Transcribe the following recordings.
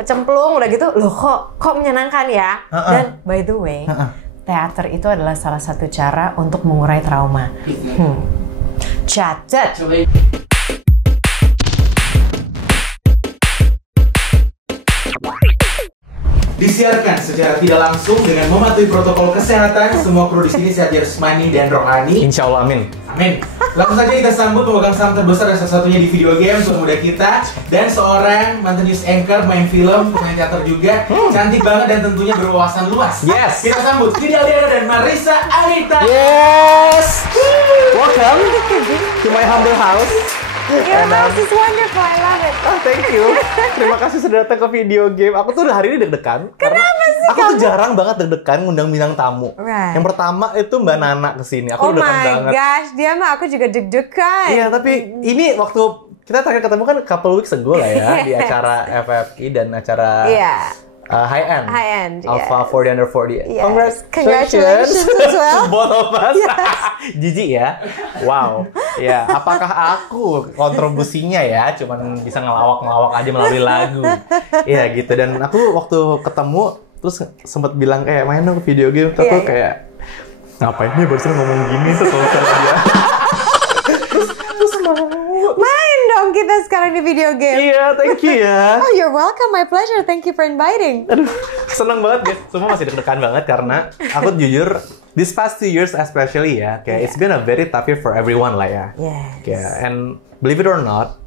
kecemplung, udah gitu, loh kok menyenangkan ya. Dan by the way, teater itu adalah salah satu cara untuk mengurai trauma. Catat. Disiarkan secara tidak langsung dengan mematuhi protokol kesehatan. Semua kru di sini sehat jasmani dan rohani. Insya Allah, amin. Amin. Langsung saja kita sambut pemegang saham terbesar dan salah satunya di video game untuk muda kita, dan seorang mantan news anchor, main film, pemain teater juga, cantik banget dan tentunya berwawasan luas. Yes. Kita sambut Vidi Aldiana dan Marissa Anita. Yes. Welcome to my humble house. Your house is wonderful, I love it. Oh, thank you. Terima kasih sudah datang ke video game. Aku tuh hari ini deg-degan. Kenapa sih aku tuh jarang banget deg-degan ngundang bintang tamu. Right. Yang pertama itu Mbak Nana kesini. Aku deg-degan banget. Oh my gosh, dia mah aku juga deg-degan. Iya, tapi ini waktu kita terakhir ketemu kan couple weeks ago lah ya. Di acara FFI dan acara High End, Alpha 40 Under 40. Yes. Congratulations as well. Both of us. Jijik ya. Wow. Ya, apakah aku kontribusinya ya cuman bisa ngelawak-ngelawak aja melalui lagu. Iya gitu. Dan aku waktu ketemu terus sempat bilang kayak main dong video game, terus aku kayak ngapain nih barusan ngomong gini tuh kalau dia. terus main dong kita sekarang di video game. Iya, thank you ya. Oh, you're welcome. My pleasure. Thank you for inviting. Aduh, seneng banget guys. Semua masih deg-degan banget karena aku jujur this past 2 years especially ya, kayak it's been a very tough year for everyone lah ya. Yes. Kayak, and believe it or not,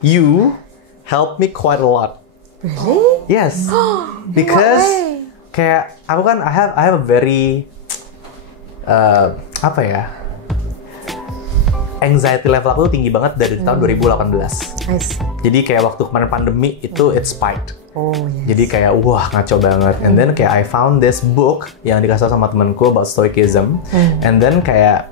you helped me quite a lot. Really? Yes. Because kayak aku kan I have a very apa ya? Anxiety level aku tuh tinggi banget dari tahun 2018. Nice. Jadi kayak waktu kemarin pandemi itu it spiked. Oh yes. Jadi kayak wah ngaco banget. And then kayak I found this book yang dikasih sama temanku about stoicism. And then kayak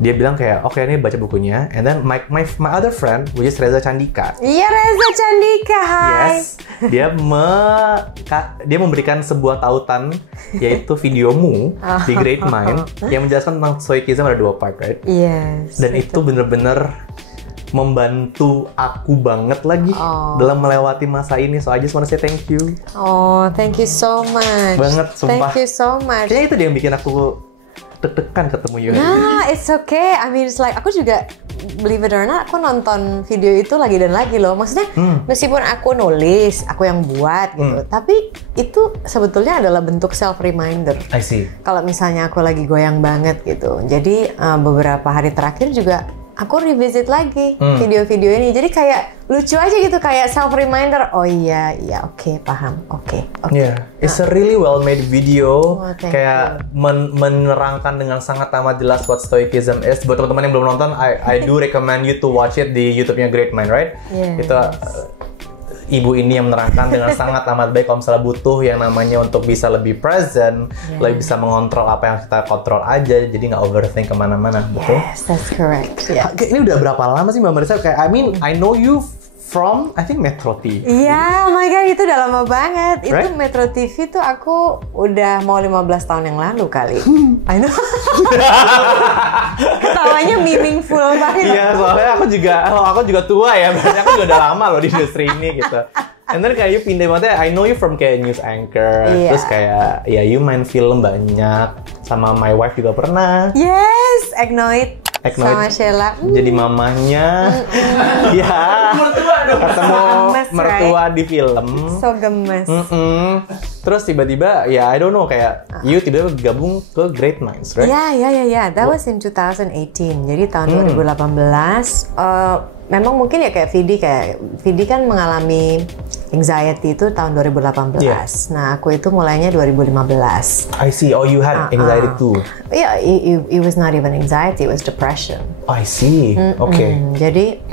dia bilang kayak oke, ini baca bukunya. And then my other friend which is Reza Candika. Iya, Reza Candika. Hai. Yes. Dia memberikan sebuah tautan yaitu videomu di Great Mind yang menjelaskan tentang stoicism ada 2 part, right? Yes. Dan itu bener-bener membantu aku banget lagi dalam melewati masa ini. So I just wanna say thank you. Oh, thank you so much. Banget, sumpah. Thank you so much. Kayaknya itu dia yang bikin aku deg-degan ketemu you. Nah, it's okay. I mean, it's like aku juga believe it or not, aku nonton video itu lagi dan lagi loh. Maksudnya meskipun aku nulis, aku yang buat gitu, tapi itu sebetulnya adalah bentuk self reminder. I see. Kalau misalnya aku lagi goyang banget gitu, jadi beberapa hari terakhir juga aku revisit lagi video-video ini. Jadi kayak lucu aja gitu, kayak self reminder. Oh iya, oke, paham. Oke. Yeah, it's a really well made video. Oh, kayak menerangkan dengan sangat amat jelas what stoicism is. Buat teman-teman yang belum nonton, I do recommend you to watch it di YouTube-nya Great Mind, right? Yes. Itu ibu ini yang menerangkan dengan sangat amat baik kalau misalnya butuh yang namanya untuk bisa lebih present, lebih bisa mengontrol apa yang kita kontrol aja, jadi nggak overthink kemana-mana, betul? Yes, that's correct. Yeah. Ini udah berapa lama sih Mbak Marissa? Kayak, I mean, I know you from, I think Metro TV. Iya, oh my god, itu udah lama banget. Right? Itu Metro TV tuh aku udah mau 15 tahun yang lalu kali. I know. Ketawanya meaningful banget. Iya, soalnya aku juga tua ya, berarti aku juga udah lama loh di industri ini gitu. And then kayak you pindah banget, I know you from kayak news anchor, terus kayak ya you main film banyak, sama my wife juga pernah. Yes, Egnoid sama Sheila. Jadi mamanya. Ya. Mertua dong. Ketemu Gemes, mertua di film. So gemes. Terus tiba-tiba ya I don't know kayak you tiba-tiba gabung ke Great Minds, right? Yeah. That was in 2018. Jadi tahun 2018. Memang mungkin ya kayak Vidi kan mengalami anxiety itu tahun 2018. Yeah. Nah, aku itu mulainya 2015. I see. Oh, you had anxiety too. Yeah, it was not even anxiety, it was depression. I see. Okay. Jadi,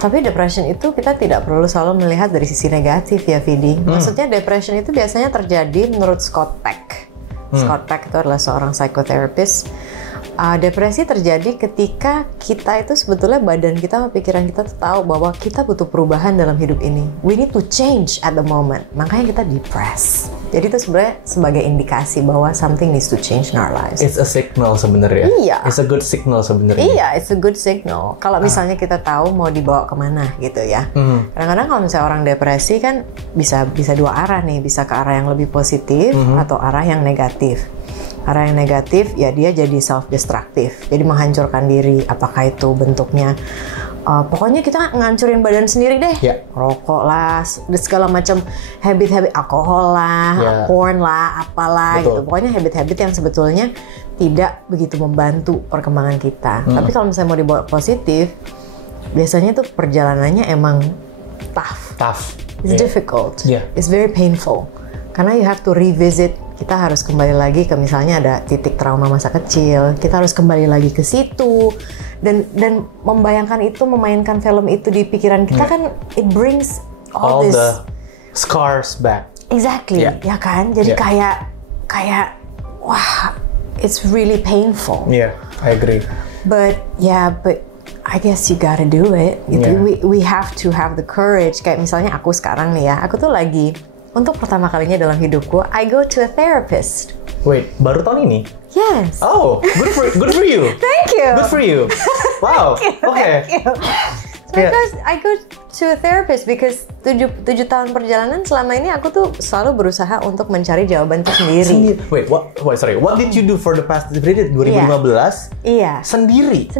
tapi depression itu kita tidak perlu selalu melihat dari sisi negatif ya, Vidi. Maksudnya depression itu biasanya terjadi menurut Scott Peck. Scott Peck itu adalah seorang psikoterapis. Depresi terjadi ketika kita itu sebetulnya badan kita sama pikiran kita tuh tahu bahwa kita butuh perubahan dalam hidup ini. We need to change at the moment. Makanya kita depressed. Jadi itu sebenarnya sebagai indikasi bahwa something needs to change in our lives. It's a signal sebenarnya. Iya. It's a good signal sebenarnya. Iya, it's a good signal. Kalau misalnya kita tahu mau dibawa kemana gitu ya. Kadang-kadang kalau misalnya orang depresi kan bisa dua arah nih, bisa ke arah yang lebih positif atau arah yang negatif. Arah yang negatif ya dia jadi self-destructive, jadi menghancurkan diri. Apakah itu bentuknya pokoknya kita ngancurin badan sendiri deh, rokok lah, segala macam habit-habit, alkohol lah, porn lah, apalah gitu. Pokoknya habit-habit yang sebetulnya tidak begitu membantu perkembangan kita. Tapi kalau misalnya mau dibawa positif, biasanya tuh perjalanannya emang tough. It's difficult. It's very painful. Karena you have to revisit. Kita harus kembali lagi ke misalnya ada titik trauma masa kecil. Kita harus kembali lagi ke situ. Dan membayangkan itu, memainkan film itu di pikiran kita kan, it brings all this the scars back. Exactly, ya kan? Jadi kayak wah, it's really painful. Yeah, I agree. But I guess you gotta do it. Gitu. We have to have the courage. Kayak misalnya aku sekarang nih ya, aku tuh lagi untuk pertama kalinya dalam hidupku, I go to a therapist. Wait, baru tahun ini? Yes. Oh, good for you. Thank you. Good for you. Wow. Okay. So I go to a therapist because 7 tahun perjalanan selama ini aku tuh selalu berusaha untuk mencari jawaban itu sendiri. Wait, sorry. What did you do for the past 2015? Iya. Sendiri.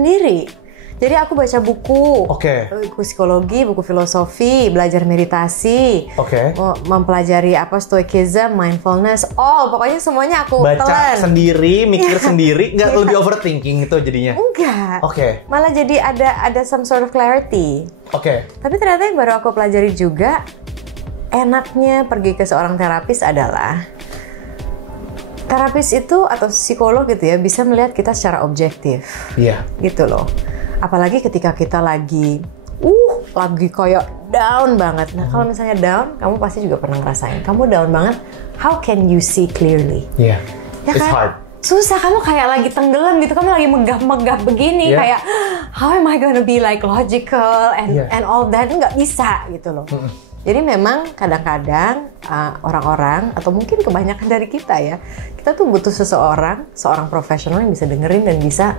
Jadi aku baca buku, buku psikologi, buku filosofi, belajar meditasi, mempelajari stoicism, mindfulness, pokoknya semuanya aku baca sendiri, mikir sendiri, nggak lebih overthinking itu jadinya? Enggak. Malah jadi ada some sort of clarity. Tapi ternyata yang baru aku pelajari juga, enaknya pergi ke seorang terapis adalah terapis itu atau psikolog gitu ya bisa melihat kita secara objektif. Gitu loh. Apalagi ketika kita lagi kayak down banget. Nah, kalau misalnya down, kamu pasti juga pernah ngerasain. Kamu down banget, how can you see clearly? Ya it's kan? hard. Susah, kamu kayak lagi tenggelam gitu, kamu lagi megap-megap begini, kayak how am I gonna be like logical and all that, nggak bisa gitu loh. Jadi memang kadang-kadang orang-orang atau mungkin kebanyakan dari kita ya, kita tuh butuh seorang profesional yang bisa dengerin dan bisa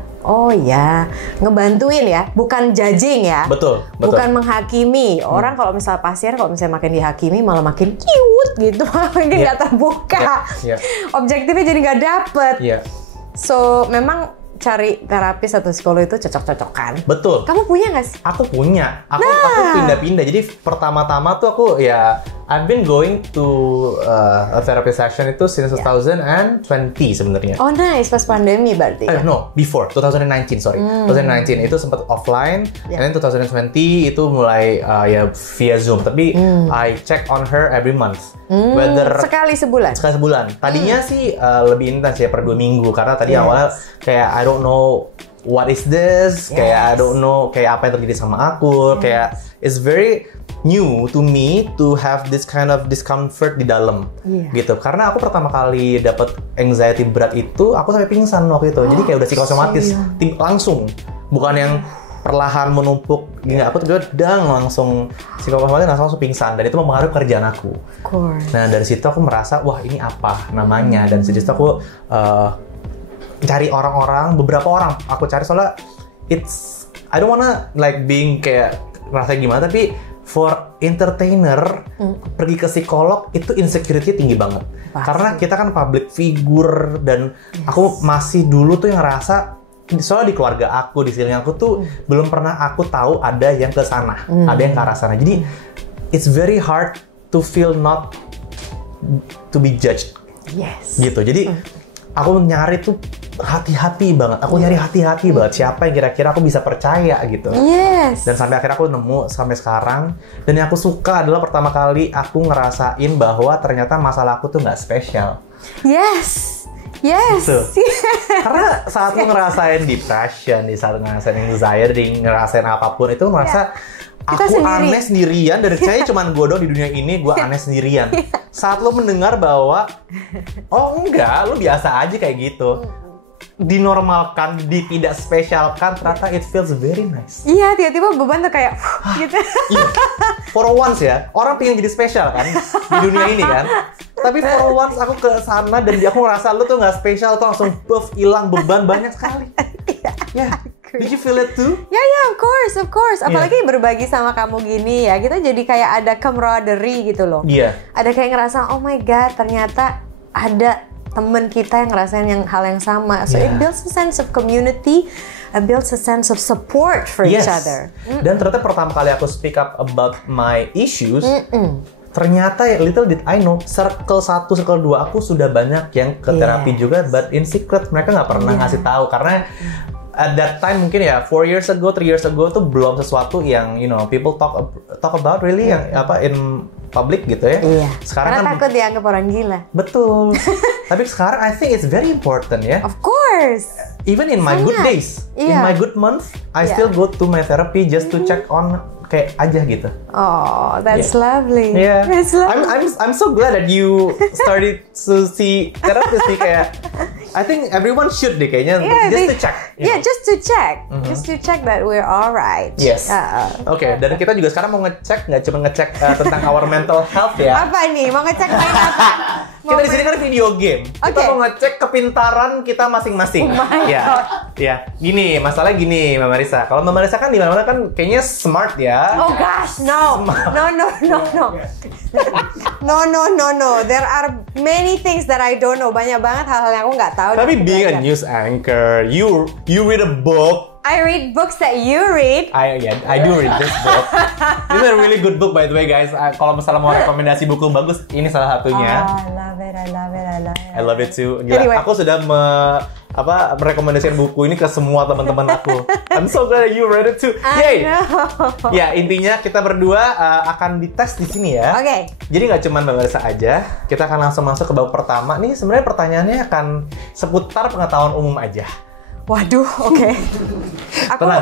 ngebantuin ya, bukan judging ya. Betul. Bukan menghakimi. Orang kalau misalnya pasien kalau misalnya makin dihakimi malah makin cute gitu, makin nggak terbuka. Objektifnya jadi nggak dapet. So memang cari terapis atau psikolog itu cocok-cocokan. Betul. Kamu punya nggak sih? Aku punya. Aku pindah-pindah. Jadi pertama-tama tuh aku I've been going to a therapy session itu since 2020 sebenarnya. Oh nice, pas pandemi berarti. No, before 2019 sorry. 2019 itu sempat offline, and then 2020 itu mulai via Zoom. Tapi I check on her every month. Whether sekali sebulan. Tadinya sih lebih intens ya per 2 minggu karena tadi awalnya kayak I don't know what is this, kayak I don't know kayak apa yang terjadi sama aku, kayak it's very new to me to have this kind of discomfort di dalam gitu. Karena aku pertama kali dapat anxiety berat itu aku sampai pingsan waktu itu. Jadi kayak udah psikosomatis langsung, bukan yang perlahan menumpuk gini. Aku tuh langsung psikosomatis langsung pingsan dan itu mempengaruhi kerjaan aku. Nah dari situ aku merasa wah ini apa namanya, dan dari situ aku cari beberapa orang aku cari soalnya I don't wanna like being kayak ngerasa gimana, tapi for entertainer pergi ke psikolog itu insecurity tinggi banget. Karena kita kan public figure dan aku masih dulu tuh yang ngerasa soalnya di keluarga aku, di sini aku tuh belum pernah aku tahu ada yang ke sana, ada yang ke arah sana. Jadi it's very hard to feel not to be judged. Gitu. Jadi aku nyari tuh hati-hati banget. Aku nyari hati-hati banget siapa yang kira-kira aku bisa percaya gitu. Dan sampai akhirnya aku nemu sampai sekarang. Dan yang aku suka adalah pertama kali aku ngerasain bahwa ternyata masalah aku tuh nggak spesial. Gitu. Karena saat lu ngerasain depression, saat ngerasain anxiety, ngerasain apapun itu merasa aku aneh sendirian dan saya cuma gue doang di dunia ini, gue aneh sendirian. Saat lo mendengar bahwa oh enggak, lo biasa aja kayak gitu, dinormalkan, tidak spesialkan, ternyata it feels very nice. Tiba-tiba beban tuh kayak gitu. For once ya, orang pengen jadi spesial kan di dunia ini kan. Tapi for once aku ke sana dan aku ngerasa lu tuh nggak spesial, tuh langsung buff, hilang beban banyak sekali. Ya, did you feel it too? Ya, of course. Apalagi berbagi sama kamu gini ya, kita jadi kayak ada camaraderie gitu loh. Iya. Ada kayak ngerasa, oh my god, ternyata ada temen kita yang ngerasain hal yang sama. So it builds a sense of community, it builds a sense of support for each other. Dan ternyata pertama kali aku speak up about my issues, ternyata little did I know, circle 1, circle 2 aku sudah banyak yang ke terapi juga, but in secret mereka nggak pernah ngasih tahu karena at that time mungkin ya 4 years ago, 3 years ago tuh belum sesuatu yang people talk about really yang in public gitu ya. Iya. Sekarang karena kan takut dianggap orang gila. betul. Tapi sekarang I think it's very important ya. Of course. Even in my good days, in my good month, I still go to my therapy just to check on kayak aja gitu. Oh, that's lovely. Yeah. That's lovely. I'm so glad that you started to see therapist nih kayak. I think everyone should deh kayaknya just to check. Just to check. Just to check that we're alright. Yes. Oke, dan kita juga sekarang mau ngecek, nggak cuma ngecek tentang our mental health ya. Apa nih? Mau ngecek main apa? Kita di sini kan video game. Kita mau ngecek kepintaran kita masing-masing. Ya. Gini, masalahnya gini, Mbak Marissa. Kalau Mbak Marissa kan di mana-mana kan kayaknya smart ya. Oh gosh, no. No. There are many things that I don't know. Banyak banget hal-hal yang aku nggak tahu. Tapi being a news anchor, you read a book. I read books that you read. I do read this book. This is a really good book by the way guys. Kalau misalnya mau rekomendasi buku bagus, ini salah satunya. Oh, I love it. I love it too. Gila, anyway. Aku sudah merekomendasikan buku ini ke semua teman-teman aku. I'm so glad you read it too. Yay! Ya, intinya kita berdua akan dites di sini ya. Oke. Jadi nggak cuma Mbak Marissa aja, kita akan langsung masuk ke babak pertama. Nih sebenarnya pertanyaannya akan seputar pengetahuan umum aja. Waduh, oke.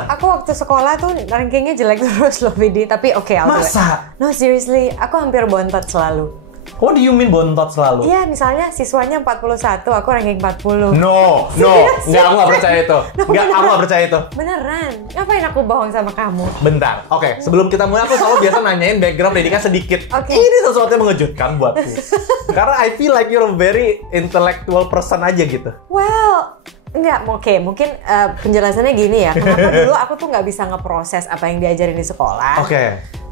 Aku waktu sekolah tuh rankingnya jelek terus loh, Vidi. Tapi oke, masa? No, seriously. Aku hampir bontot selalu. What do you mean bontot selalu? Iya, misalnya siswanya 41, aku ranking 40. No. Nggak, aku nggak percaya itu. Aku nggak percaya itu. Beneran? Ngapain aku bohong sama kamu? Bentar, oke. Sebelum kita mulai, aku selalu biasa nanyain background pendidikan sedikit. Okay. Ini sesuatu yang mengejutkan buatku. Karena I feel like you're a very intellectual person aja gitu. Well, enggak, mungkin penjelasannya gini ya. Kenapa dulu aku tuh nggak bisa ngeproses apa yang diajarin di sekolah? Oke.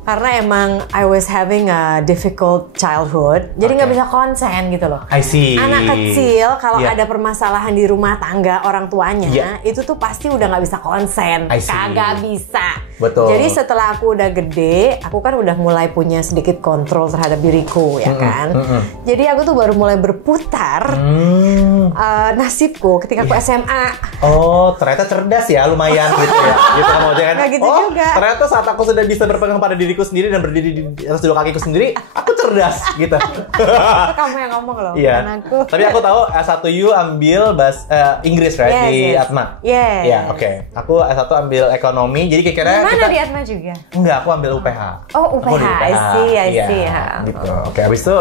Karena emang I was having a difficult childhood, jadi nggak bisa konsen gitu loh. I see. Anak kecil kalau ada permasalahan di rumah tangga orang tuanya, itu tuh pasti udah nggak bisa konsen, kagak bisa. Betul. Jadi setelah aku udah gede, aku kan udah mulai punya sedikit kontrol terhadap diriku, ya kan. Jadi aku tuh baru mulai berputar nasibku ketika aku SMA. Oh, ternyata cerdas ya, lumayan gitu ya. Gitu kamu aja kan. Nggak gitu juga. Ternyata saat aku sudah bisa berpegang pada diriku sendiri dan berdiri di atas dua kakiku sendiri, aku cerdas gitu. Itu kamu yang ngomong loh, bukan aku. Tapi aku tahu S1U ambil Inggris right di Atma. Iya, oke. Aku S1 ambil ekonomi, jadi kira-kira mana di Atma juga? Enggak, aku ambil UPH. Oh, UPH. I see. Gitu. Oke, habis itu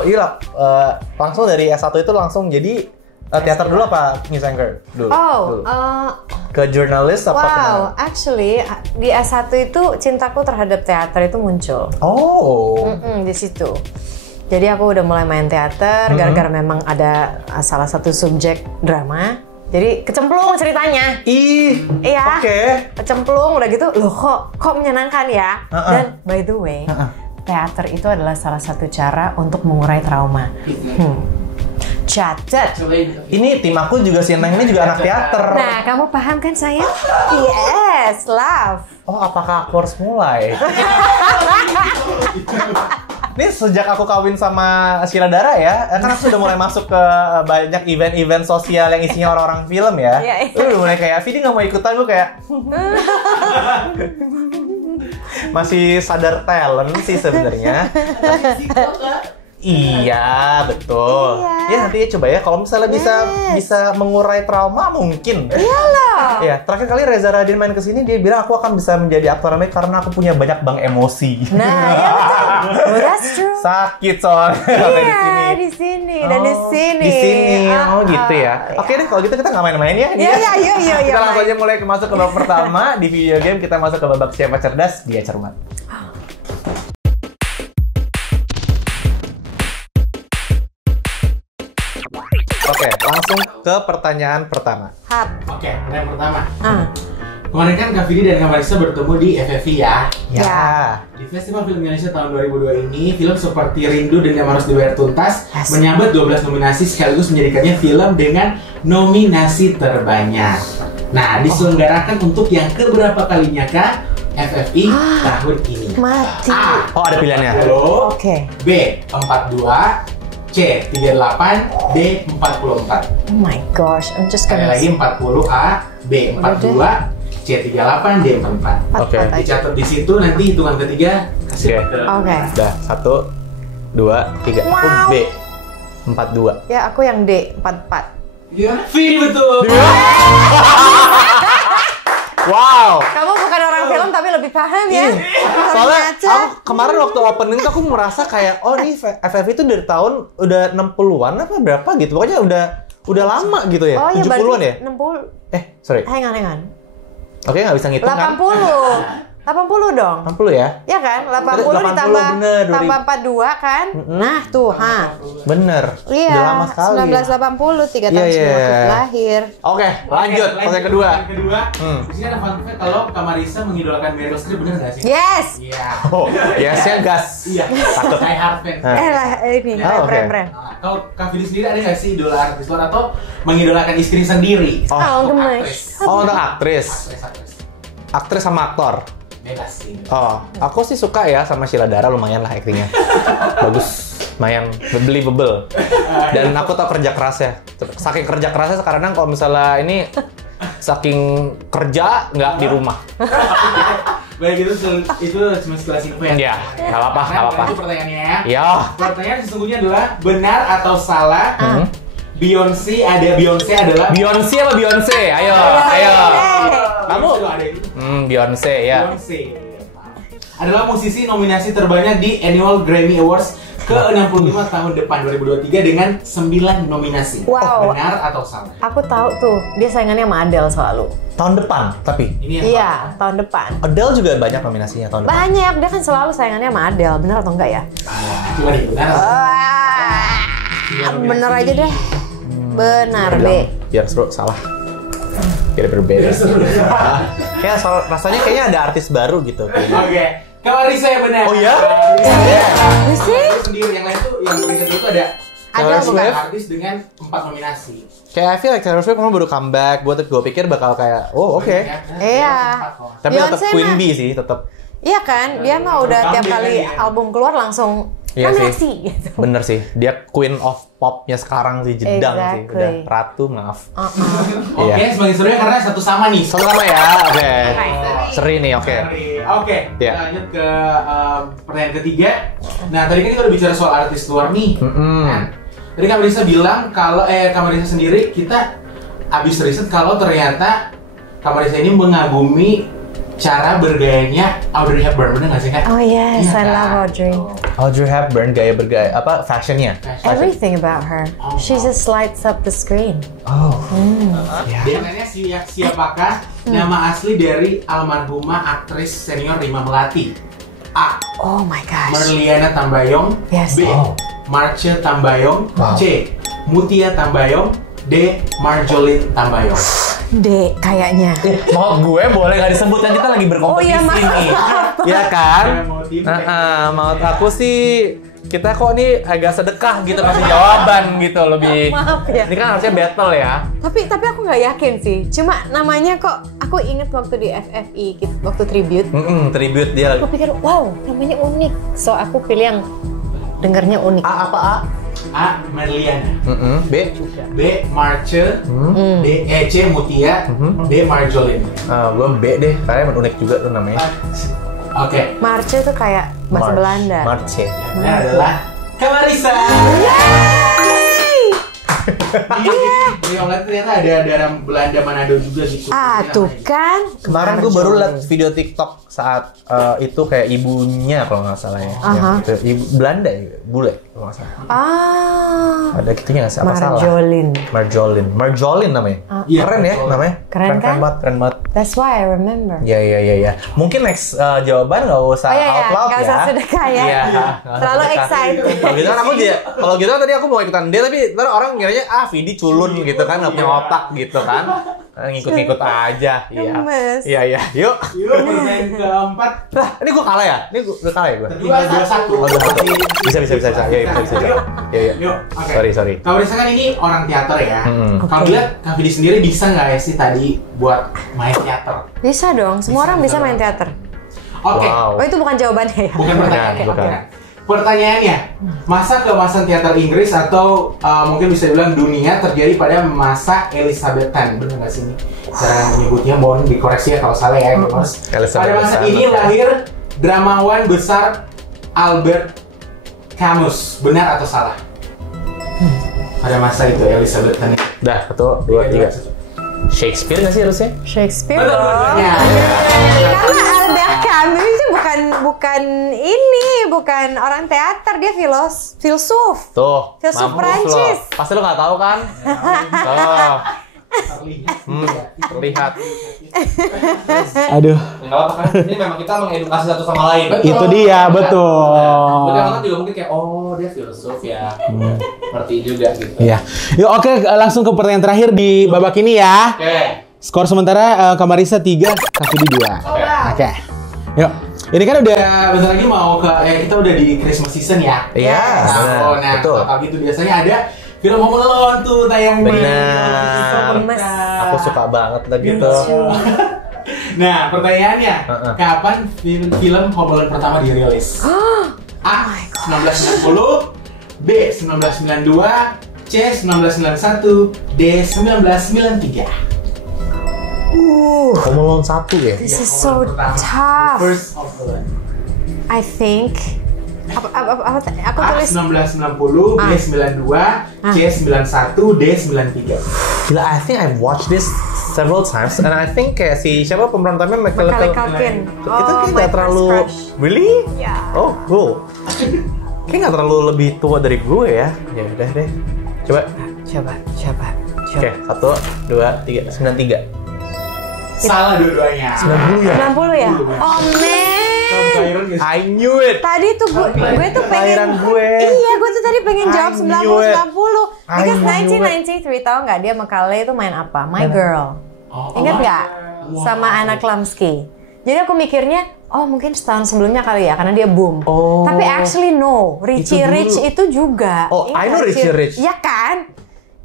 langsung dari S1 itu langsung jadi teater dulu apa news anchor dulu? Ke jurnalis apa? Wow, actually di S1 itu cintaku terhadap teater itu muncul. Di situ. Jadi aku udah mulai main teater gara-gara memang ada salah satu subjek drama. Jadi kecemplung ceritanya. Iya. Kecemplung udah gitu, loh kok menyenangkan ya. Dan by the way, teater itu adalah salah satu cara untuk mengurai trauma. Catat. Ini tim aku juga si Neng ini juga anak teater. Nah, kamu paham kan sayang? Yes, love. Oh, apakah aku harus mulai? Ini sejak aku kawin sama Sheila Dara ya, kan aku sudah mulai masuk ke banyak event-event sosial yang isinya orang-orang film ya. Udah mulai kayak, Vidi nggak mau ikutan, gue kayak masih sadar talent sih sebenarnya. Iya, betul. Ya nanti coba ya kalau misalnya bisa mengurai trauma mungkin. Iyalah. Ya, terakhir kali Reza Radin main ke sini dia bilang aku akan bisa menjadi aktor Amerika karena aku punya banyak bank emosi. Nah, ya betul. That's true. Sakit soalnya di sini dan di sini. Di sini. Oh, gitu ya. Oke deh, kalau gitu kita nggak main-main ya. Iya. Kita langsung aja mulai masuk ke babak pertama di video game. Kita masuk ke babak siapa cerdas, dia cermat. Oke, langsung ke pertanyaan pertama. Oke, yang pertama. Ah. Kemarin kan Kak Vidi dan Kak Marissa bertemu di FFI ya. Ya. Di Festival Film Indonesia tahun 2002 ini, film seperti Rindu dan Yang Harus Dibayar Tuntas Yes. menyabet 12 nominasi sekaligus menjadikannya film dengan nominasi terbanyak. Nah, diselenggarakan untuk yang keberapa kalinya Kak FFI tahun ini? Mati. A. Oh, ada pilihannya. 40, Oke. B. 42, C. 38, D. 44. Oh my gosh, I'm just Sekali gonna lagi 40A, B. 42, C. 38, D. 44. Oke. Empat aja. Dicatat di situ, nanti hitungan ketiga kasih Oke. ke Oke. Udah, 1, 2, 3. Aku Wow. B. 42. Ya, aku yang D, 44. Gimana? Vidi betul. Wow. Kamu bukan orang film tapi lebih paham ya. Soalnya Ternyata. aku kemarin waktu opening tuh aku merasa kayak oh nih FFI itu dari tahun udah 60-an apa berapa gitu. Pokoknya udah lama gitu ya. Oh ya, 70-an ya? 60. Sorry. Hang on. Oke, nggak bisa ngitung kan? 80. 80 dong. 60 ya? Ya kan? 80 80 ditambah bener, tambah 42 kan? Nah, tuh, Bener. Iya, Udah lama sekali. 1980, 3 tahun Iya, sebelum iya. aku lahir. Oke, lanjut. Pertanyaan kedua. Pertanyaan kedua. Di sini ada fun fact kalau Kak Marissa mengidolakan Meryl Streep, bener nggak sih? Yes! Iya. Oh, yes-nya gas. Iya. Takut. Die Hard fan. Lah, ini, Oh, oke. rem. Nah, kalau Kak Vidi sendiri ada nggak sih idola artis luar atau mengidolakan istri sendiri? Oh, Untuk gemes. aktris. Oh, untuk aktris. Aktris. Aktris sama aktor. Bebas sih. Oh, aku sih suka ya sama Sheila Dara, lumayan lah aktingnya. Bagus, lumayan believable. Dan aku tau kerja kerasnya. Saking kerja kerasnya sekarang kalau misalnya ini saking kerja nggak di rumah. Baik, itu cuma sekilas info ya. Iya, nggak apa-apa, nggak apa-apa. Itu pertanyaannya ya. Iya. Pertanyaan sesungguhnya adalah benar atau salah Beyonce adalah Beyonce apa Beyonce? Ayo, ayo. Kamu? Ada itu. Beyonce ya. Beyonce adalah musisi nominasi terbanyak di Annual Grammy Awards ke-65 tahun depan 2023 dengan 9 nominasi. Wow. Benar atau salah? Aku tahu tuh, dia saingannya sama Adele selalu. Tahun depan, tapi Ini yang Iya, tahun depan. Adele juga banyak nominasinya tahun depan. Banyak, dia kan selalu saingannya sama Adele. Bener atau enggak ya? Coba nih, benar atau salah? Bener aja deh. Benar, B. Biar seru, salah. Kira berbeda. Kayak soal rasanya kayaknya ada artis baru gitu. Oke, Kak Marissa yang benar. Oh ya? You see? Itu sendiri, yang lain tuh yang peringkat itu ada Adele Taylor bukan? Swift. artis dengan 4 nominasi. Kayak I feel like Taylor Swift baru comeback. Gue pikir bakal kayak, oh oke. Iya. Tapi tetap Beyonce Queen mah- Bee sih, tetap. Iya kan? Dia mah udah tiap Comeback kali aja. album keluar langsung Iya nominasi sih. gitu. Bener sih, dia Queen of Popnya sekarang sih, jedang sih. Exactly. Udah ratu, maaf. Oke, Iya. sebagai serunya karena satu sama nih. Sama ya, oke. Seri nih, oke. Oke, Iya. kita lanjut ke pertanyaan ketiga. Nah, tadi kan kita udah bicara soal artis luar nih. Kan? Tadi Kak Marissa bilang kalau Kak Marissa sendiri kita abis riset kalau ternyata Kak Marissa ini mengagumi cara bergayanya Audrey Hepburn, bener nggak sih Kak? Oh yes, Iya I kan? love Audrey. Audrey Hepburn gaya bergaya apa fashionnya? Everything about her. She just lights up the screen. Oh. Dia nanya siapakah nama asli dari almarhumah aktris senior Rima Melati? A. Oh my gosh. Merliana Tambayong. Yes. B. Oh. Marcia Tambayong. Wow. C. Mutia Tambayong. D. Marjolin Tambayong. D kayaknya. Mau gue boleh nggak disebut kan kita lagi berkompetisi Oh iya, maaf. nih. Iya kan? Mau tim, Maut aku sih kita kok nih agak sedekah gitu kasih jawaban gitu lebih. Maaf ya. Ini kan harusnya battle ya. Tapi aku nggak yakin sih. Cuma namanya kok aku inget waktu di FFI waktu tribute. Tribute dia. Aku pikir wow namanya unik. So aku pilih yang dengernya unik. A apa A? A. Merliana. B. B. Marcia. C. Mutia. D. Marjolin. Gue B deh, karena emang unik juga tuh namanya. Oke. Marche tuh kayak bahasa Belanda. Marche. Ini adalah Kak Marissa. Di online ternyata ada darah Belanda Manado juga gitu. Ah tuh kan. Kemarin gue baru liat video TikTok saat itu kayak ibunya kalau nggak salah ya. Aha. Gitu. Ibu Belanda ya, bule. kalau nggak salah. Ah. Ada gitunya nggak sih? Apa salah? Marjolin namanya. Iya, Keren ya Marjolin. namanya. Keren kan? Keren banget. That's why I remember. Ya. Mungkin next jawaban nggak usah out loud nggak ya. usah sedekah ya. Iya. Terlalu excited. Kalau gitu kan kalau gitu kan tadi aku mau ikutan dia, tapi ntar orang ngiranya Vidi culun gitu kan, nggak punya otak gitu kan. Ngikut-ngikut aja. Gemes. Iya. Yuk. Yuk, pertanyaan keempat. Lah, ini gue kalah ya? Ini gue udah kalah ya gue? Tinggal 2-1. Oh, 2-1. Bisa. Iya, bisa. Iya. Yuk, oke. Sorry. Kak Marisa kan ini orang teater ya. Oke. Kak lihat Kak Vidi sendiri bisa nggak ya sih tadi buat main teater? Bisa dong, semua orang bisa main teater. Oke. Wow. Oh itu bukan jawabannya ya? Bukan pertanyaannya. Bukan. Oke. Pertanyaannya, masa keemasan teater Inggris atau mungkin bisa dibilang dunia terjadi pada masa Elizabethan, benar nggak sih ini? Cara menyebutnya, mohon dikoreksi ya kalau salah ya, Mas. Pada masa ini lahir dramawan besar Albert Camus, benar atau salah? Pada masa itu Elizabethan. Dah, 1, 2, 3. Shakespeare nggak sih harusnya? Shakespeare Betul, dong. ya. Karena Albert Camus itu bukan orang teater, dia filsuf. Tuh, Filsuf mampus Prancis. lo. Pasti lo nggak tahu kan? Tuh. Terlihat. Aduh, Nggak apa kan? Ini memang kita mengedukasi satu sama lain. itu dia betul. Orang juga mungkin kayak, oh dia filsuf ya. Ngerti juga gitu. Iya. Yuk oke, langsung ke pertanyaan terakhir di babak ini ya. Oke. Skor sementara Kak Marisa 3, Kak Vidi 2. Oke. Yuk. Ini kan udah Bentar lagi mau ke, kita udah di Christmas season ya. Iya, benar. Nah, Betul. kalau gitu biasanya ada film Home Alone tuh tayang di Benar. Gemes. Aku suka banget lah gitu. Nah, pertanyaannya, kapan film Home Alone pertama dirilis? A. 1990, B. 1992, C. 1991, D. 1993. Home Alone 1 ya? This is so tough. First Home Alone. I think aku A. tulis 1990, B. 92, C. 91, D. 93. Gila, I think I've watched this several times and I think kayak si siapa pemeran utamanya Macaulay Culkin. itu Oh, kayak my nggak terlalu first crush. really? Ya. Oh, cool. Kayak nggak terlalu lebih tua dari gue ya. Ya udah deh. Coba. Coba. Oke, 1, 2, 3, 93. Salah dua-duanya. 90 ya? 90 ya? Oh man. I knew it. Tadi tuh gue tuh Kelahiran pengen gue. Iya, gue tuh tadi pengen jawab I knew it. 90. Because I knew 1993 tau nggak dia Macaulay itu main apa? My Girl. Ingat nggak? Sama Anna Klumsky. Jadi aku mikirnya, oh mungkin setahun sebelumnya kali ya, karena dia boom. Oh. Tapi actually no, Richie Itu dulu. Rich itu juga. Oh, Ingat I know Richie Rich. Iya kan?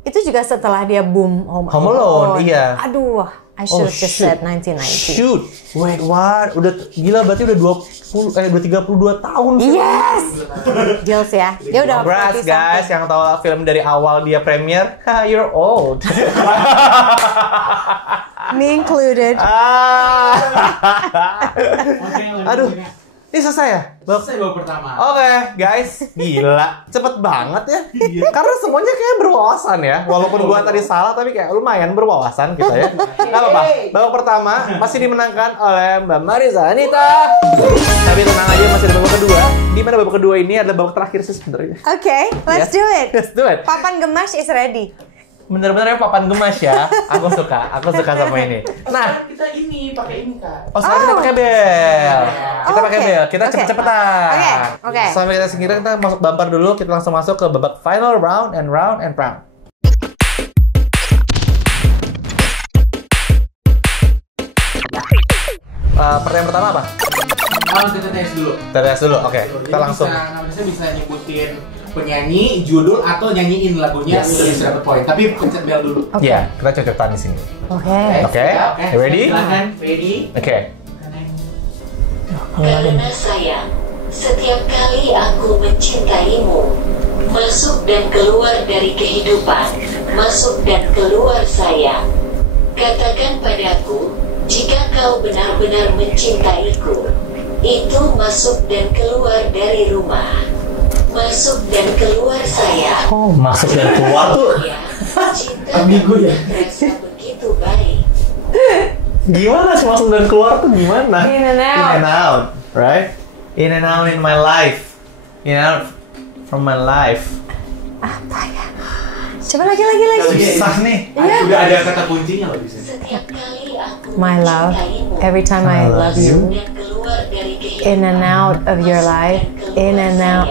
Itu juga setelah dia boom Home Alone, iya. Aduh, I should have just said 1990. Shoot. Wait, what? Udah gila berarti udah 32 tahun. Yes! Deals ya. Dia udah Congrats 40 guys something. yang tahu film dari awal dia premier. You're old. Me included. Aduh. Ini selesai ya? Selesai babak pertama. Oke, guys, gila, cepet banget ya. Karena semuanya kayak berwawasan ya. Walaupun gua tadi salah, tapi kayak lumayan berwawasan kita ya. Gak apa-apa. Babak pertama masih dimenangkan oleh Mbak Marisa Anita. Tapi tenang aja, masih ada babak kedua. Di mana babak kedua ini adalah babak terakhir sih sebenarnya. Okay, let's do it. Let's do it. Papan Gemas is ready. Bener-bener papan gemas ya. Aku suka sama ini. Nah, Kita ini pakai ini Kak. oh sekarang kita pakai bel. Kita pakai Oke. bel. Kita Oke. cepet-cepetan. Oke. Sampai kita singkirin, kita masuk bumper dulu. Kita langsung masuk ke babak final round and round. Pertanyaan pertama apa? Kita tes dulu. Kita tes dulu. Oke. Kita langsung. Bisa nyebutin penyanyi, judul atau nyanyiin lagunya Yes. udah bisa dapet poin. Tapi pencet bel dulu. Iya, kita cocokan di sini. Oke. Oke. You ready? Silakan. Ready? Oke. Karena sayang, setiap kali aku mencintaimu, masuk dan keluar dari kehidupan, masuk dan keluar sayang. Katakan padaku, jika kau benar-benar mencintaiku, itu masuk dan keluar dari rumah. Masuk dan keluar sayang. Oh, masuk dan keluar tuh. Ya, cinta tak terasa begitu baik. Gimana sih masuk dan keluar tuh gimana? In and out. In and out, right? In and out in my life. You know, from my life. Apa ya? Coba lagi. Susah nih. Udah ada kata kuncinya loh di sini. Setiap kali aku My love, mencintaimu, every time I love you, dan keluar dari kehidupan, in and out of your life, in and out.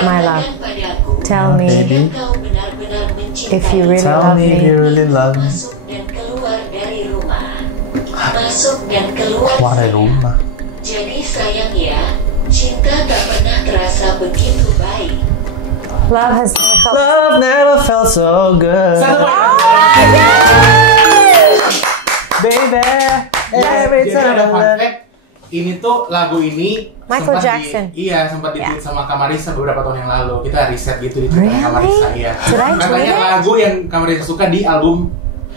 My love, tell me kau benar-benar mencintai, if you really Tell love me if you me. really love me. masuk dan keluar dari rumah, masuk dan keluar Keluar dari sana. rumah. Jadi sayang ya, cinta tak pernah terasa begitu baik. Love has never felt. Love never felt so good. Satu poin. Baby, every Jadi ada time fun I fact, ini tuh lagu ini Michael sempat Jackson. sempat di-tweet Yeah. sama Kamarisa beberapa tahun yang lalu. Kita riset gitu di Twitter Really? Kamarisa ya. Did I Katanya tweet it? lagu yang Kamarisa suka di album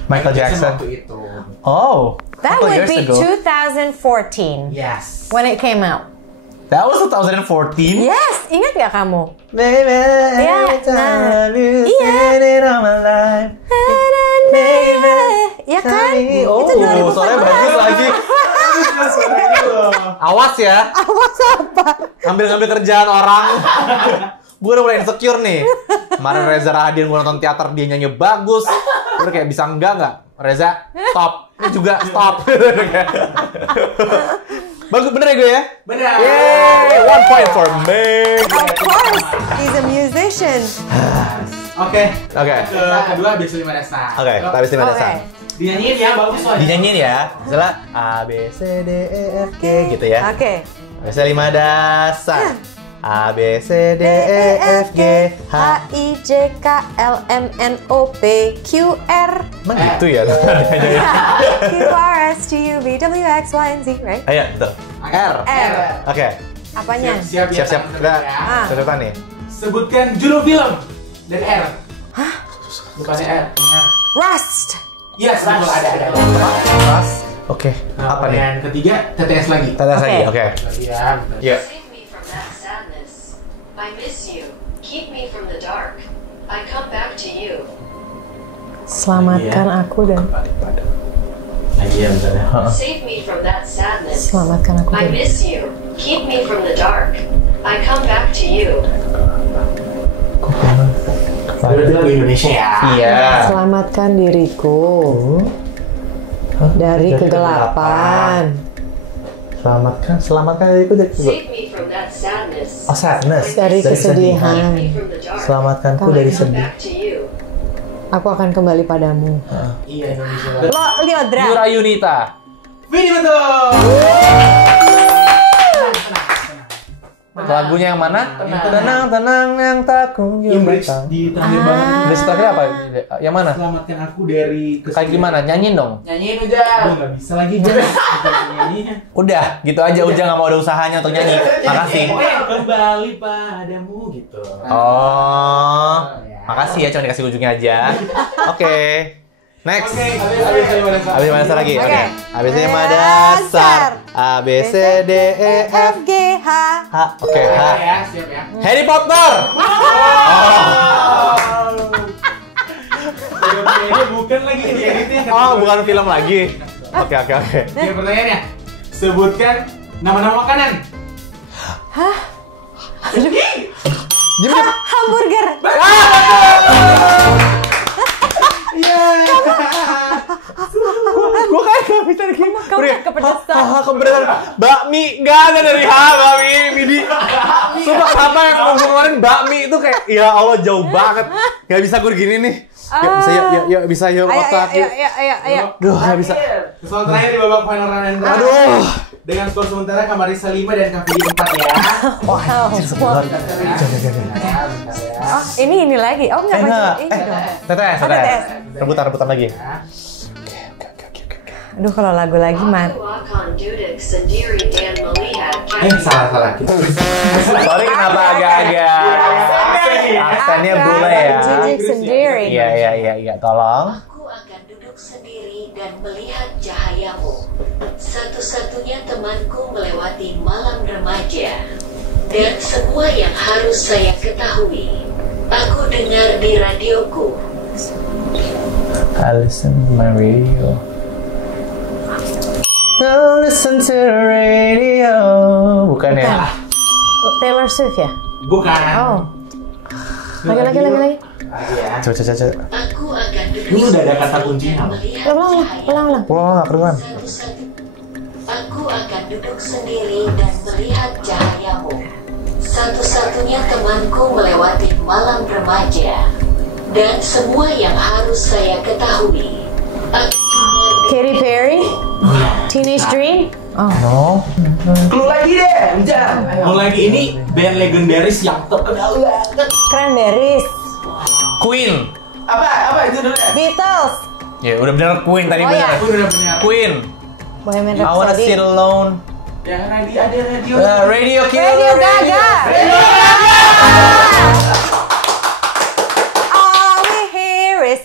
Michael Jackson. waktu itu. Oh, That couple would years be ago. 2014 Yes. when it came out. That was 2014. Yes, ingat gak kamu? Baby, every time you said it on my life. Baby, Ya kan? Oh, Itu 2014. soalnya bagus lagi. Awas ya, Awas apa? ngambil kerjaan orang. Gue udah mulai insecure nih. Kemarin Reza Rahadian gue nonton teater, dia nyanyi bagus. Gue kayak bisa enggak? Reza, stop. Ini juga stop. Bagus bener ya gue ya? Benar. Yeay, 1 point for me. Of course, he's a musician. Oke. Oke. Kedua biasa 5 dasar. Oke, kita habis 5 dasar. Dinyanyiin ya, bagus soalnya. Dinyanyiin ya. Misalnya A, B, C, D, E, F, G gitu ya. Oke. Biasa 5 dasar. A, B, C, D, E, F, G, H. H-I-J, K, L, M, N, O, P, Q, R. Emang gitu ya? Q, R, S, T, U, V, W, X, Y, and Z, right? Ayo, betul. R. R. Oke, Apanya? Siap ya. siap-siap. Kita Ah. catatan nih. Sebutkan judul film dari R. Hah? Bukannya R. R. Rust. Yes, betul ada. Pas. Oke, Nah, apa nih? yang ketiga, TTS lagi. Tetes lagi, Oke. oke. Lagi ya. bentar. Yuk. Save me from that sadness. I miss you. Keep me from the dark. I come back to you. Selamatkan aku dan Lagi ya, bentar ya. Save me from that sadness. selamatkan aku I dan. miss you. Keep me from the dark. I come back to you. Berarti lagu Indonesia ya. Iya. Selamatkan diriku dari kegelapan. Selamatkan diriku dari Save me from that sadness. Oh, sadness. Dari Keep kesedihan. me from the dark. Selamatkanku Kamu dari Come sedih. back to you. Aku akan kembali padamu. Iya, Indonesia. Lo, Liodra. Yura Yunita. Vini betul. Lagunya yang mana? Tenang yang tak kunjung Inggris datang. di terakhir banget. Udah terakhir apa? Yang mana? Selamatkan aku dari Kayak gimana? Nyanyiin dong. Nyanyiin Ujang. Gue nggak bisa lagi Ujang. Nyanyinya. Udah, gitu aja. Ujang nggak mau ada usahanya untuk nyanyi. Makasih. Pokoknya kembali padamu gitu. Oh, makasih ya. Cuma dikasih ujungnya aja. Oke. Next. Oke, habis Habis mana dasar lagi? Oke. Oke. Habis 5 dasar. A, B, C, D, E, F, G, H. H. Oke, H. Ya, siap ya. Harry Potter. Ini bukan lagi editnya. Oh, bukan film lagi. Oke. Oke, pertanyaannya. Sebutkan nama-nama makanan. Hamburger. Gue kayak gak bisa lagi. Kamu kepedesan. Kebetulan bakmi nggak ada dari H, bakmi midi. Sumpah kenapa yang mau ngeluarin bakmi itu kayak ya Allah jauh banget. Gak bisa gue gini nih. Yuk bisa yuk bisa yuk otak yuk. Ayo. Duh gak bisa. Soal terakhir di babak final round and round. Aduh. Dengan skor sementara Kamarisa 5 dan Kavidi 4 ya. Wow. Bentar ya. Oh, ini lagi. Oh, enggak Enak. ini dong. TTS. TTS. Rebutan lagi. Aduh, kalau lagu lagi mah. Aku akan duduk sendiri dan melihat Salah. Sorry kenapa agak-agak aksennya bule ya. Duduk sendiri. Iya, tolong. Aku akan duduk sendiri dan melihat cahayamu. Satu-satunya temanku melewati malam remaja. Dan semua yang harus saya ketahui, aku dengar di radioku. I listen to my radio. Don't listen to the radio. Bukan ya? Taylor Swift ya? Bukan. Oh. Lagi. Lagi ya. Coba. Aku akan duduk Ini udah ada kata sendiri kuncinya dan loh. melihat Ulang. Wah, nggak kedengeran. Satu-satu. Aku akan duduk sendiri dan melihat cahayamu. Satu-satunya temanku melewati malam remaja. Dan semua yang harus saya ketahui. Aku Katy Perry? Teenage Dream? Oh. No. Clue lagi deh, Ujan. Clue lagi, ini band legendaris yang terkenal banget. Cranberries. Queen. Apa itu dulu ya? Beatles. Ya, udah bener Queen tadi Oh, bener. ya. Aku udah benar. Queen. Bohemian I wanna Rhapsody. sit alone. Yang ada radio. Radio Killer. Radio Gaga. All we hear is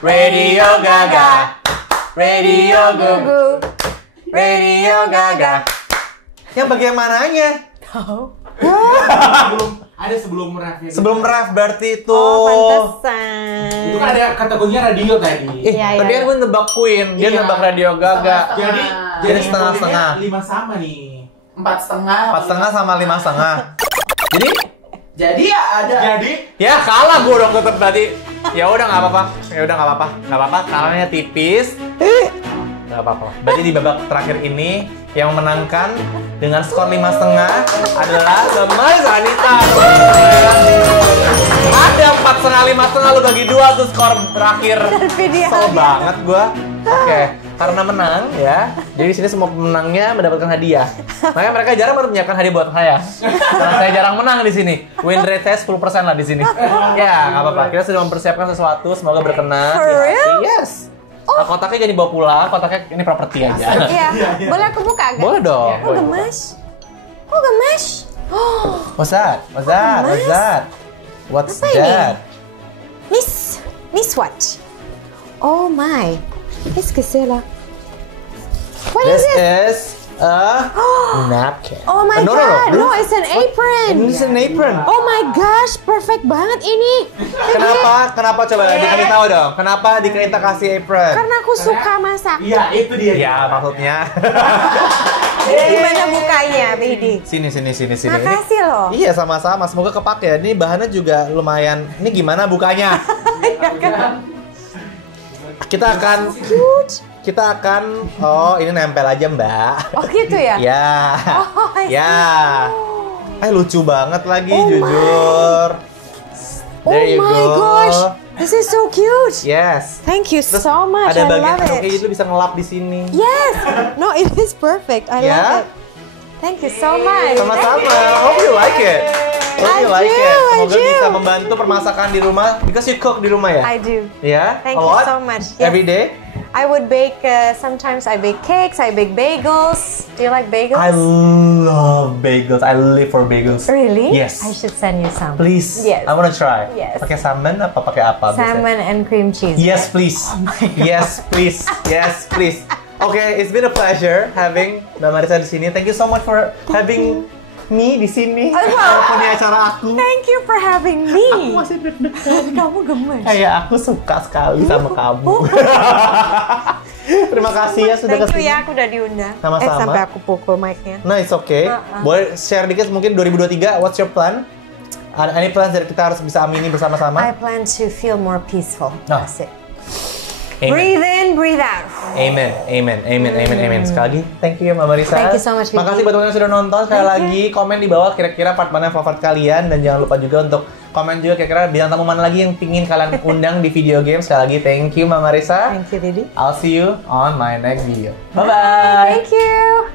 Radio Gaga. Radio Gaga. Gugu. Radio Gaga. Yang bagian mananya? Sebelum refnya. Sebelum ref berarti itu. Oh, pantesan. Itu kan ada kategorinya radio tadi. Iya, Tadi kan gue nebak Queen, dia Iya. nebak Radio Gaga. Jadi Jadi setengah-setengah. 5 sama nih. 4,5. 4,5 sama 5,5. Jadi ya ada. Jadi Ya kalah gue dong tetep berarti. Ya udah nggak apa-apa. Nggak apa-apa. Kalahnya tipis. Nggak apa-apa. Berarti di babak terakhir ini yang menangkan dengan skor 5,5 adalah Gemas Anita. Ada 4,5 5,5 lu bagi 2 tuh skor terakhir. Kesel banget gue. Oke, karena menang ya. Jadi sini semua pemenangnya mendapatkan hadiah. Makanya mereka jarang baru menyiapkan hadiah buat saya. Karena saya jarang menang di sini. Win rate saya 10% lah di sini. Ya, nggak apa-apa. Kita sudah mempersiapkan sesuatu, semoga berkenan. For real? Yes. Nah, kotaknya jangan dibawa pulang, kotaknya ini properti aja. Iya. Boleh aku buka nggak? Boleh dong. Oh, gemes. Oh, gemes. Oh, What's that? What's that? What's that? What's Apa ini? that? Miss what? Oh my. Qu'est-ce que c'est là? What is This it? is a napkin. Oh my god. No, it's an apron. This is an apron. Oh my gosh, perfect banget ini. Kenapa coba dikasih tahu dong? Kenapa kita kasih apron? Karena aku suka masak. iya itu dia. Ya maksudnya. Gimana bukanya, Bidi? Sini. Makasih loh. Iya sama-sama. Semoga kepake. Ini bahannya juga lumayan. Ini gimana bukanya? Kita akan. Oh ini nempel aja Mbak. Oh gitu ya? Ya. Oh, I see. Ya. Lucu banget lagi Oh my. jujur. There you Oh my go. gosh, this is so cute. Yes. Thank you Terus so much. ada I bagian love kayak it. itu bisa ngelap di sini. Yes. No, it is perfect. I Ya. love it. Thank you so much. Sama-sama. Hope you like it. Hope you I like do, it. I Semoga do. bisa membantu permasakan di rumah. Because you cook di rumah ya? I do. Ya. Thank A you lot? so much. Yes. Every day? I would bake. Sometimes I bake cakes. I bake bagels. Do you like bagels? I love bagels. I live for bagels. Really? Yes. I should send you some. Please. Yes. I wanna try. Yes. Pakai salmon apa pakai apa? biasanya? Salmon and cream cheese. Yes, please. Yes, please. Yes, please. Okay, it's been a pleasure having Mbak Marissa di sini. Thank you so much for having me di sini. Walaupun di acara aku. Thank you for having me. Masih deg-degan. Kamu gemes. Kayak aku suka sekali sama kamu. Terima kasih ya sudah Thank you kesini. ya, aku udah diundang. Sama-sama. Sampai aku pukul mic-nya. Nah, it's okay. Boleh share dikit mungkin 2023, what's your plan? Any plans that kita harus bisa amini I bersama-sama? plan to feel more peaceful. Oh. That's it. Amen. Breathe in, breathe out. Amen, amen, amen, amen, amen. Sekali lagi, thank you ya Mbak Marissa. Thank you so much, Vicky. Makasih buat teman-teman yang sudah nonton. Sekali Thank lagi, komen di bawah kira-kira part mana yang favorit kalian. Dan jangan lupa juga untuk komen juga kira-kira bintang tamu mana lagi yang pingin kalian undang di video game. Sekali lagi, thank you Mbak Marissa. Thank you, Didi. I'll see you on my next video. Bye-bye. Thank you.